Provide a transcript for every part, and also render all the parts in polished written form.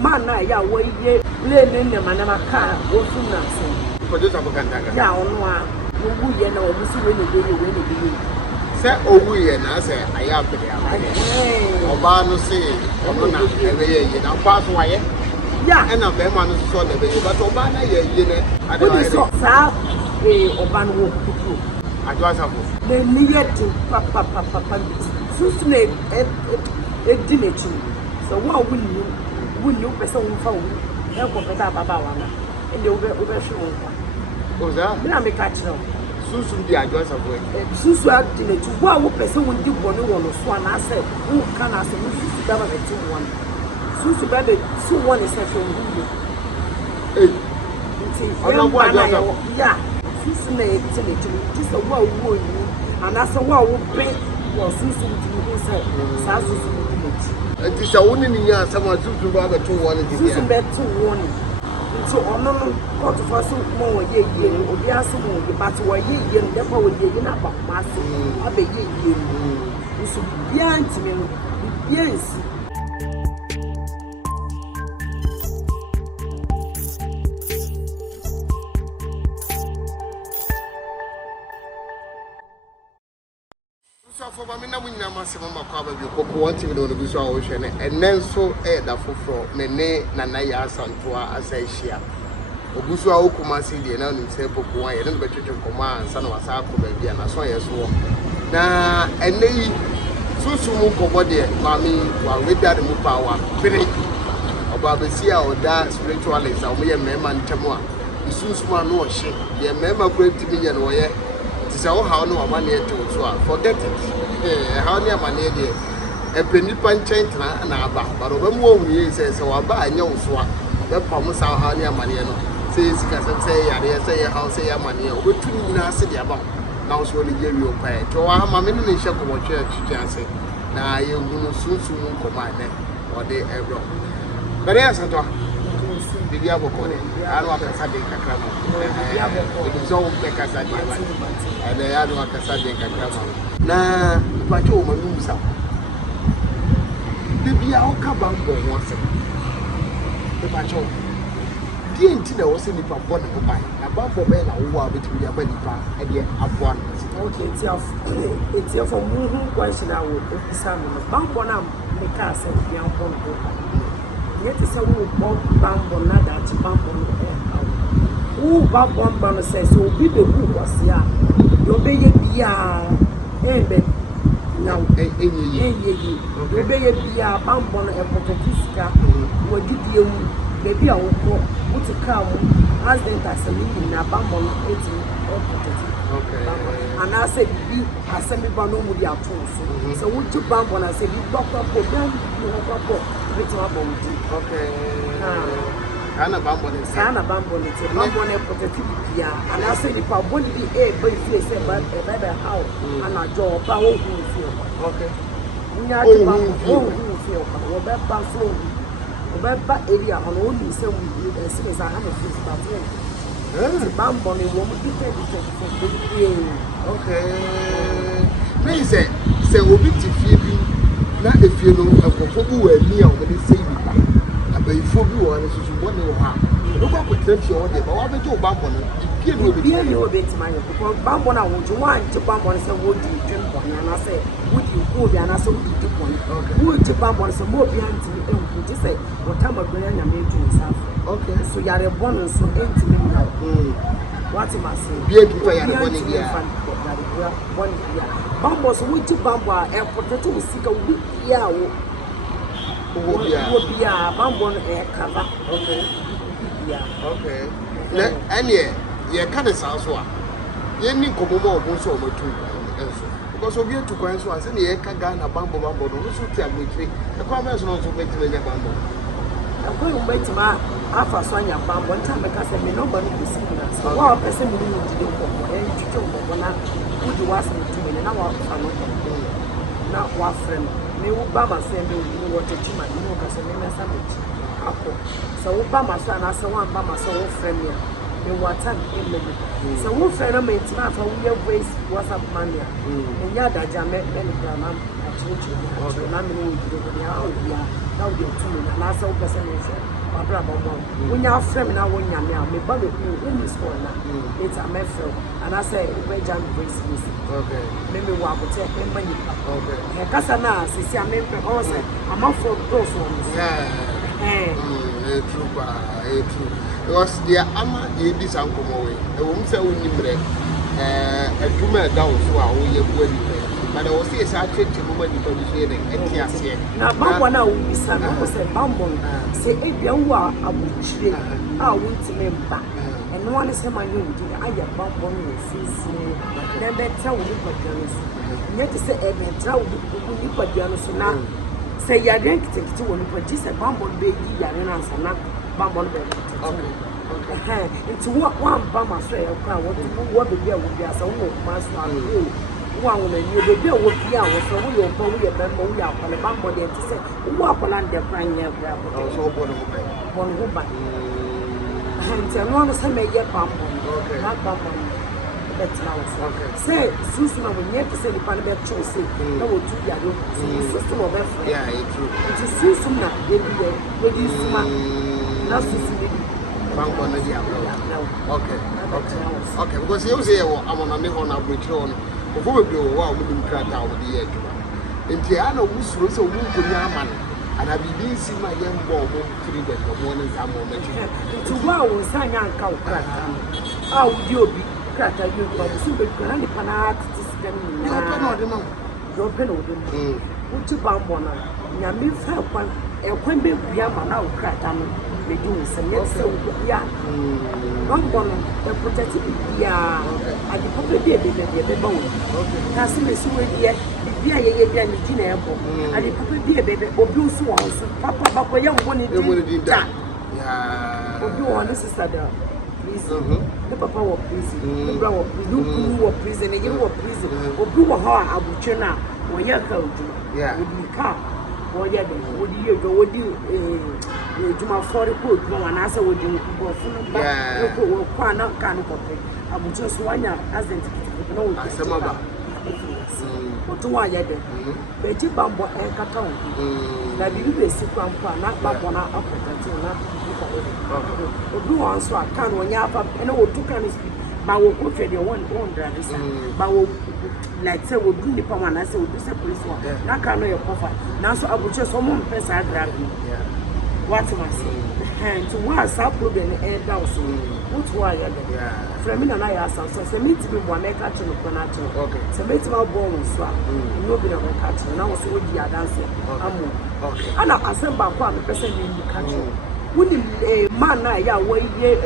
man I ya way ye laying the manama car go to nothing. For this Kantaka. Ya on one. We are no Missy when you say, oh, we and I say, I have the Obano say, Obana, every year, you know, pass away. Yeah, and I'm very much so the baby, but Obana, you know, I don't know, Obano, Adwoa Safo. They needed to papa, soon a dinner. So, what will you person phone? Help of that Babawana, and they will show. Oh, that? Let me catch them. Susu di Adwoa Safo. Susu adine tu wa wo pese won di bone won so ana say who can as no susu da ba ti won. Susu ba be su won is say ngu. Eh. Nti ona bo Adwoa Safo. Ya. Susu na etine tu so wa wo ni ana say wa wo be wo susu di ni say sa susu di. Enti sa woni ni ya sama susu ba be tu won di. Susu be tu won. So on no got for so more ye obi aso mo but we ye therefore we ye na ba maso abe ye so bia ntime no bia nsi so for me na wunya masema makwa ba bi Poku one thing no bi so a wo hwe ne enen so da foforo me ne Risk-Yaa Asantewaa Asanhyia ogusu a okuma si de na no se Poku one ye ne betwetwe koma ansa na wasa akoma bia na so ye so na enei susu mu kobo de mami wa weda de mu power pere oba besi a oda spiritualist a mo ye mema ntemu a susu ma no ohye ye mema kura timi ye no ye so how no money to forget it. How near money there? A penny punchant na aba, but over more we say so aba and yo so that promise how near money no. Says say I say how say money or to na say about. Now so only give you pay. To our mammy in shop of church say. Now you will soon command or they ever. But yes, the diabo kone anu akasade kakrama so bekasade and anu akasade kakrama na pacho o manu sa bibia o ka bambo won se the pacho die nti na wo se nipa body ko bai na bambo be na wo a betimi ya ba nipa e de aboa no okay it's your for mu question I would exam no bambo na me ka se bia ko ko yet is a bambo na that bambo who bambo says so be the who was ya you be bia ebe now you be bia bambo na epotetiska wo didi ewu baby a wo ko wo to come accident asemi na bambo na eti epoteti okay and I said be asemi ba no mu dia to so wo to bambo na say be bokko ko dan no bokko okay. Sana bambo ne bambo ne protect bia and I say the bambo ni e ba fi say ba ba how and a job ba wo hu fi okay nya ti bambo wo hu fi wo ba ba so wo ba ba area on wo ni say we say say am fi ba wo bambo ne wo mu different okay me say obi ti fi bi na efie no akofo bi wa ani a wo de sei bi abayifo bi wo ne susu bo ne wo ha no kwa kwetenti o de ba wa be jo bambo no bie no be bie no be timanyo ko bambo na wo jo wan ti bambo ne se wo di twem bo na se wo di ko bi ana se wo di ko wo ti bambo ne se mo bi anti e wo ti se wo ta ma gbe nya me ju sa okay so yare bon so enti me na what am I saying bie tu to yare bon bia bon bia bambo so wo ti bambo a e potato wo sika wo bia wo bia bambo no e cover okay bia okay na anie ye ka de sa so a ye ni komomo obo so o matu enso because obi etu kwan so ase na ye ka ga na bambo no so ti agbetire e kwa me so no so betime nya bambo akwa yo betima afa so anya bambo nta me ka se me no ba no bisi na so wa person mu ni di ko e tutu ko na udi wasa ti me na wa fa no na wa friend me wo ba ma se be wo wo techi ma ni wo ka se me na sa be akọ so wo ba ma so na se wan ba ma so wo friend ya me wata e me so wo friend na me ti ma fa wo ye voice WhatsApp mania enya daja me be ni grama children. I'm in the now you're two, and I saw person. My brother, when you're friend, I want you now. My brother, in this one, it's a method, and I say, where John brings me. Okay, maybe what would take him money. Okay, Cassana, see, I make the horse, I'm off for those ones. Yeah, true. Because the Ama did this uncle away. I won't say when you break a tumor down to our way. But I was here, I tried to move you and yes, now, Bambona will be son, I was a Bambon. Say, if you are a butcher, I want to remember. And one is my new, I have Bambon with never tell you what you yet to say, and tell you what you now. Say, you didn't take to one, but just a Bambon baby, and answer not Bambon baby. Into what one Bama say, what the girl would be as a woman, master. One woman, you the girl would be out, so we are probably a member. We are on the bank body to say, walk on under crying here. One woman. And one is a major bump, not bump on that's now. Say, Susan, we never say the Panabet choice, no, to the system of effort. Yeah, it's true. It is Susan now, maybe you smart. Not Susan. Okay, because you say, I'm on a mission of return. Probably wow, we didn't cut out the edge. In Tiana, we saw so we could yaman, and I didn't see my young boy 3 days for morning. Some moment to wow, sign on cow crack. How would you be cracked? You probably see the granny panat to stem. Your pen of them. What you bump on? Yammy fell one, and when they yam now crack. They do some yes, so yeah. One one, the protected, yeah. I did probably be a baby bone. That's the way yet. The idea and the dinner. I did probably be a baby or blue swans. Papa, but young one in that. Yeah. Or you want this is that. Please, the papa was prison, the brother was prison, and you were prison. Or blue or how I would turn out when you're cold. Yeah, would you come? Or yeah, would you go? Would you? To my 40 foot, no one answer would you go from the can't copy. I would just one as the no, some of or to one yet. Betty Bambo and Caton. Now you be sick one, not Bambona up at the blue answer. I can't one yap and all 2 can speak. But we'll go for the one driver. But like say, we'll do the power and I say, we'll do the police one. Now can't know your profile. Now, so I would just one person I grab you. What am I saying? And to once I put an air down, what were you? Fleming and I asked us, so meet me one make catching of natural. Okay, so meet my bone swap. Nobody will catch you. Now, so we are dancing. Okay, and I said about 1 person in the country. Wouldn't a man, I away here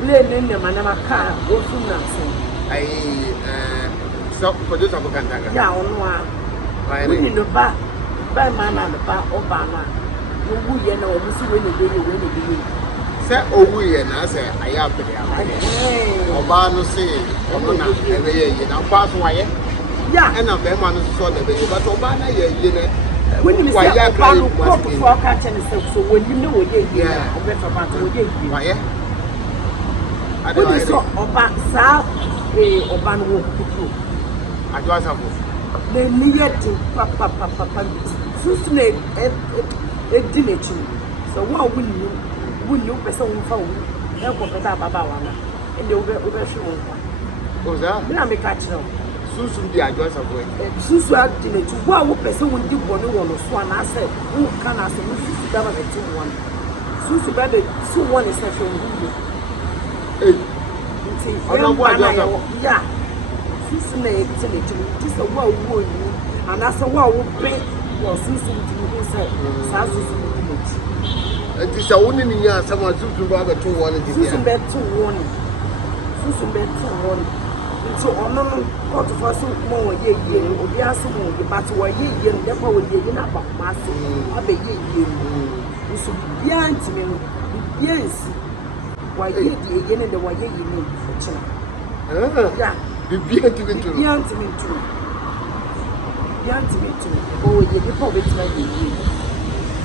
laying them and a car, go through nothing. I stop for this of Kantanka. Yeah, on one. I in the back. By man and the back Obama. You will know, we see when you say, oh, we and I say, I have to Obama say, Obama, pass away. Yeah, and I'm the man who saw the baby, but Obama, when you say, Obama, for catching so when you know it, yeah, I'm better about it. I don't know Obama, Obama will Adwoa Safo. They needed to papa. Susan a dinner too. So what wouldn't you person phone? They'll go better about and they'll be overshown. Was that? Then I make catch now. Susan the Adwoa Safo. Susan had dinner to what person would do one or swan. I said, who can I say, Susan never get one. Susan better, so one is such a yeah. Susan just a well would and that's a well would bring. Susan to say, it is a woman in your someone to rather 2 1. Susan bet 2 1. Susan bet 2 1. So, on no got to first more year, or the answer will be but what year, therefore, would be enough of master. I beg you. You should be behind me. Yes. Why, ye again in the way you mean. Yeah, be behind to me too. Oh, you probably tell me.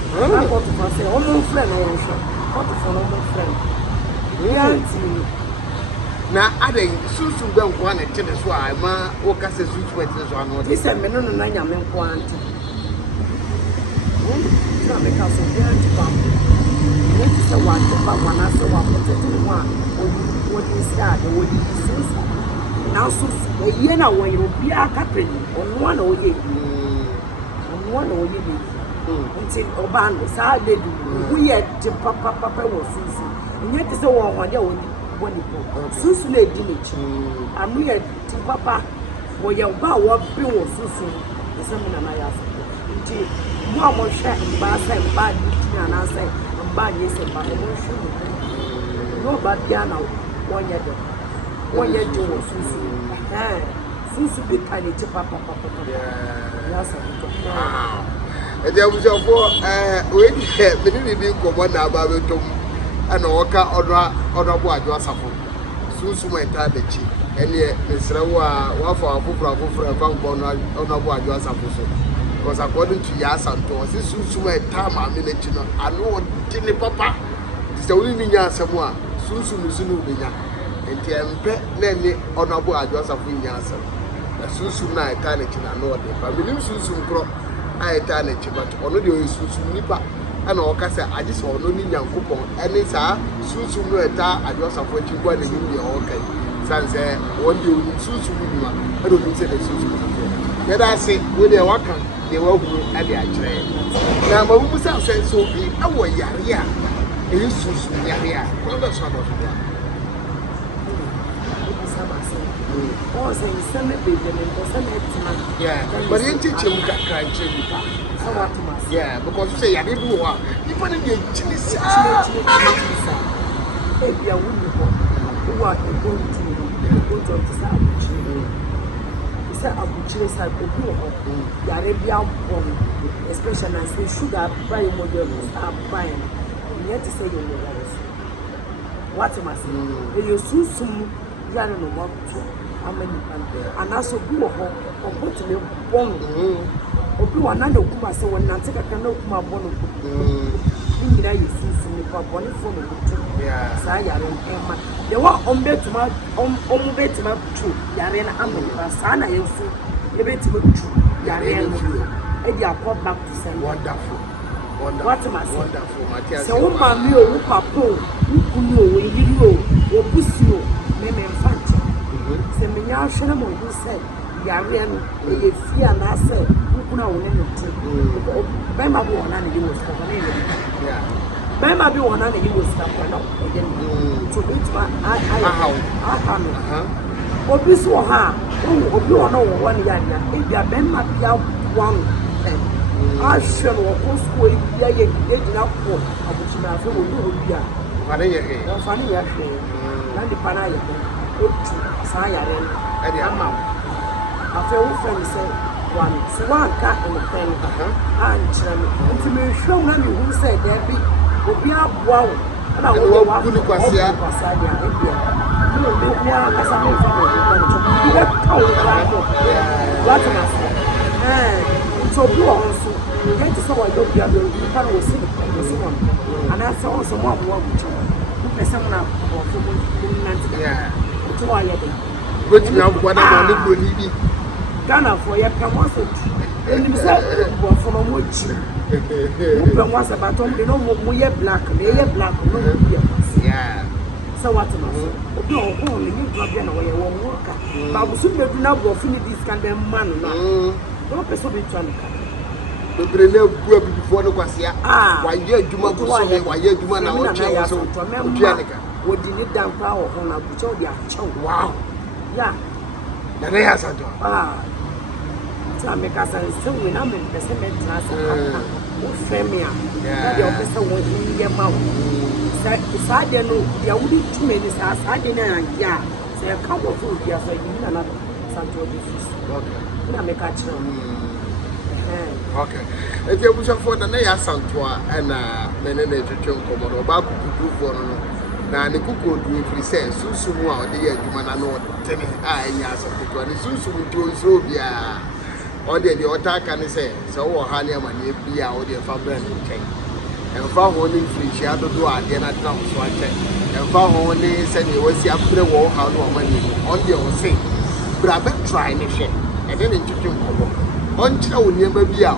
I got to say, oh, no friend, I am sure. Got to follow my friend. na ade susu be nko na tene so a ma wo ka se susu wete so ano this me no na nya me nko anti na me ka so bi anti ba mo ti se wa to ba wa na se wa ko to mo a wo di start wo di susu na susu e ye na wo ye obi aka peni ono na wo ye ono na wo ye bi until oban sa de du wo ye ti papa wo susu nye ti se wo ho de wo body susu na edi nechi anu ye ti papa wo ye ba wo bi wo susu esem na ya so nti mo a mo hwe ba sai ba di ti na sai ba ni se ba mo hwe no ba bia na wo ye de wo susu susu bi ka ni ti papa ya so e de abuja fo we di bi ko mo na ba betom ana waka ọdọ Adwoa Safo susu meta de chi ene mesrewo a wafa afufra fanko ọdọ Adwoa Safo so because according to Risk-Yaa Asantewaa susu meta ma me lechi no ano de ne papa se woni ni nya asemo a susu no be nya enti empe na ne ọdọ Adwoa Safo nya asem na susu na eta ne chi na no de ba me susu nkro a eta ne chi but ono de susu nipa ana okase agise ono ni nyankopon ene sa susu no eta Adwoa Safo chigwa na yimbi okai sanse wonde oni susu biduma ado bi se de susu ya da se we de waka de wa huru ade akire na ma bu sa se so bi awo yare a e susu yare a ko da so do oh say some be de me some etima yeah but you teach him ka crunch pa yeah, because you say you didn't know what you put in your chili. If you are winning, who are you going to decide? It's a butcher's side of the Arabian woman, especially as they sugar buy model are buying. You have to say your models. What am I saying? You soon, you don't know what to. And also go home or go to the bone. Obi wana na okuma se wona nteka kana okuma bono ngira yesusu ni pa boni fo no kutu sa yare ema de wa ombetuma ombetuma tu yare na ameba sa na yesu ebetuma tu yare no e di akọ back to say wonderful wonderful Matthias se wo ma mi o wo papo nkunu o wo yiri o obusi o me mfante se menya ahwe na mo yu say yare no e fia na say kuna wona no tu be ma bi wona na yiwo ska na yiwo yeah be ma bi wona na yiwo ska na o de to be to aha no obi so ha obi wona wo wona ya ya e bia be ma bia wan a hwe no ko sko e bia ye gina ko abuchi na afi wo do bia fa ne ye he fa ne ya hwe na di pa na ye o tu sa ya re e di ama afi wo fe ni se one so one cat in the pen and nti me hwem na me hu say there be obi aboa wo na wo wa kunu kwasia dia e bia no me aka sa me fa me ko be ka wo la ko what na so bi wo so get to so wa do bia do you can wo see so one and I saw so one wo bucho ku pesa mo na ko ko nanti yeah to wa ye de go to your brother na go ni bi Ghana for your promotion. And you said, from a witch. You was about to know more black, black, yeah. So what am I? No, only you got away one worker. But we should be now go finish this kind of man. Don't be so big trying. The Brene before the Quasia. Why you do not go away? Why you do not know? So, what did it down power on a butcher? Wow. Yeah. The Risk-Yaa Asantewaa. So I make us still when I'm in the cement class. Femia. The officer was in your mouth. Said, I don't know, there would be too many stars. I didn't, yeah. Say a couple of food, yes, I need another Santo. Okay. I make a chill. Okay. If you wish for the Risk-Yaa Asantewaa and Menene Chunko, about to for na ne kuko do free say susu mu a ode ye adwuma na no tene a enya asopito ne susu mu to nso bia ode de otaka ne say so wo ha ne amane bia ode fa brand chen ɛmfa ho ne mfirinhyia dodoɔ a adeɛ no atena wo so akyɛ ɛmfa ho ne sɛdeɛ wasi abrɛ wɔ ha no ɔma ne mu ɔn deɛ wo se bra bɛtrae ne hwɛ ɛne ne ntwetwe nkɔmmɔ ɔnkyerɛ wo nneɛma bi a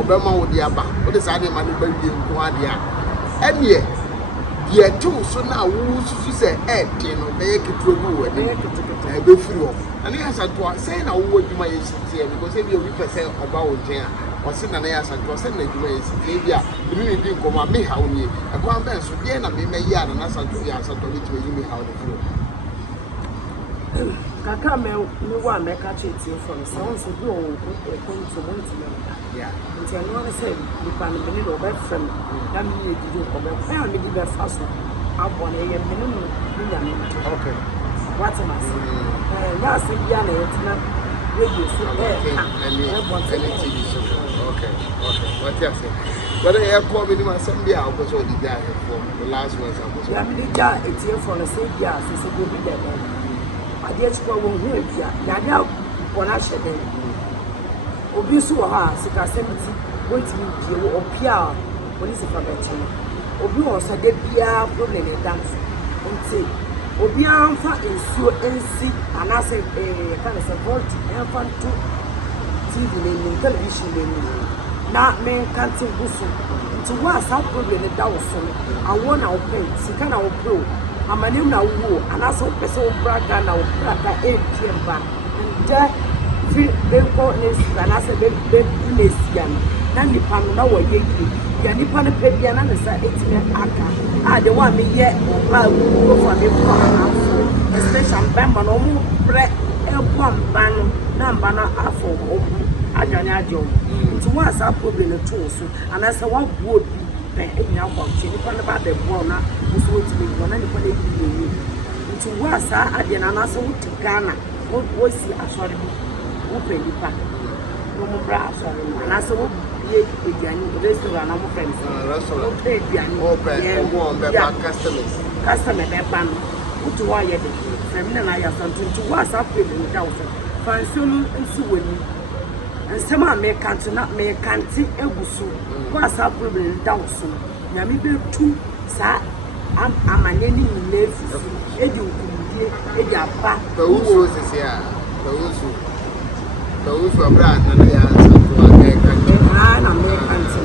ɔbɛma wo de aba wode saa nneɛma no bɛwie nko adeɛ a ɛneɛ deɛ ɛtew so no a wosusu sɛ ɛɛde no bɛyɛ ketewa bi wɔ anim ɛbɛfiri hɔ ɛne yɛ Asantewaa sɛn na wowɔ adwuma yɛ siteɛ because ebi obi pɛ sɛ ɔba wo nkyɛn a ɔse na yɛ Asantewaa sɛn na adwuma yɛ siteɛ bi a ɛne ne di nkɔmmɔ a meha wo nie ɛkwan bɛn so deɛ na memɛyɛ a na Asantewaa bɛtumi yi meha wo no firi kakra me wa me ka chetie for no sound so bi o ko to mo ntime yeah nti eno na say nipa no me no be frem na me ye di ko be fa me di be fa so abo na ye me no ni nya me okay what am I saying na say bia na yetina radio so any TV show okay what you say but I call me my some bia o so di dia for the last ones I was ya me di ja etie for no say bia so go bi there adeɛ chukwu wɔ hu ebia yanya bona hyɛden obi so wɔ ha sika semiti wotimi die wɔ opia woni sika bɛkye obi wɔ so de bia problem e dance nti obi amfa nsuo ensi anase kind of support amfa to TV ne television ne na men kantin gusu nti wa sa problem e da wo so awo na open sika na wo pro amanim na wo anaso pese wo braga na wo braga ATM ba nda fi benko nesi anaso be nesi ya na nipa no na wo ye ya nipa no pe bia na nsa etime aka a de wa me ye ba wo for me ko afo especially bamba no mu pre ekwa mba no na mba na afo obu adwane ajo nti wa sa problem no to so anaso wa buo bi enya kwa chini kwa na ba de bo na so ti be na ni kwa na bi ni nti wa sa ade na na so wuti Ghana wo si asori bi wo pe nipa wo mo bra asori na so wo ye ediani restaurant na mo friends restaurant pe ediani wo be ba customer be ban wuti wa ye de femina na ya santu nti wa sa pe ni da wo fansonu nsi woni nsema me kantina me kanti egusu kwa sa problem down so na me be tu sa amanye ni lefu edi ukudie edi apa the uso sisi ya the uso abra na ya Asantewaa me kanti na me kanti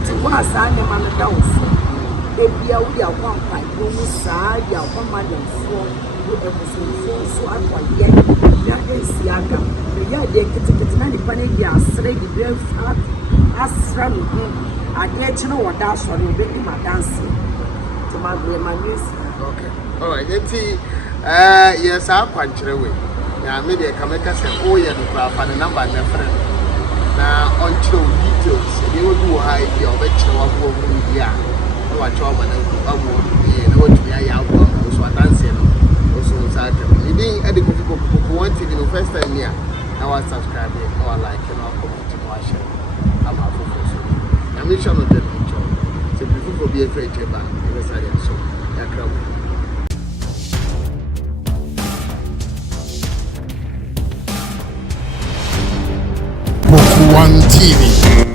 nti kwa sa ne ma down so ebia wo dia kwa mpa wo mu sa dia kwa ma dem fo wo ebusu so akwa ye ya esi aga ya de kitikiti na nipa ne bi asre di be asra no ade chino wada so no be di ma dance to ma be ma music okay all right yeti yes akwankyere we na me de kameka se o ye no pra fa ne number na friend na on chiro details e wo du ha e o be chiro wa bo mu bi a no wa chawa na ku ba mo e na wo tu ya ya bo so dance no so sa ka ni din e de ko want to first time here now I subscribe or like and I'll comment and share I'm a focus na mission of the picture so before be afraid to back in the side so ya crowd Poku 1 TV